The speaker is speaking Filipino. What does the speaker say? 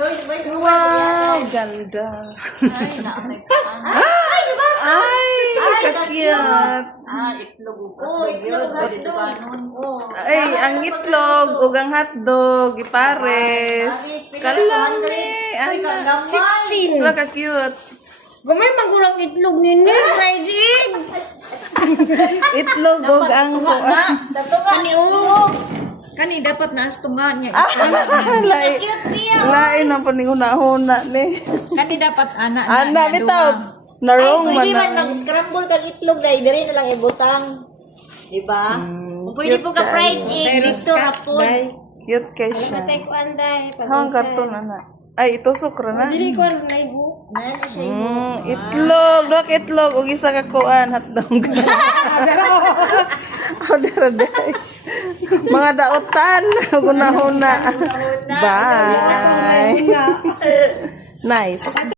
Wow, ganda. Ay, kakyat. Itlog. Itlog Ay, ang itlog, ug ang hotdog, ipares. Kalami. Ay, 16. wala ka-cute. Gamay magulang itlog ninyo. Fried egg. Itlog, ug ang Kani Kani dapat naas tungan niya. Lain. Lain ang panihuna-huna ni. Kani dapat anak Anak, bitaw. Narong man Pwede man na. mag-scramble kag itlog dahil diri na lang ibutang. Diba? Kung pwede cute po ka fried tayo. egg dito rapod. Cute kay siya. ko anday. Hang karton ana. Ay, ito sukra na. Dili ko na ibu. Nana siya Itlog, dok itlog ug isa ka kuan hotdog. Order day. Mga daotan, guna-huna. Bye. Nice.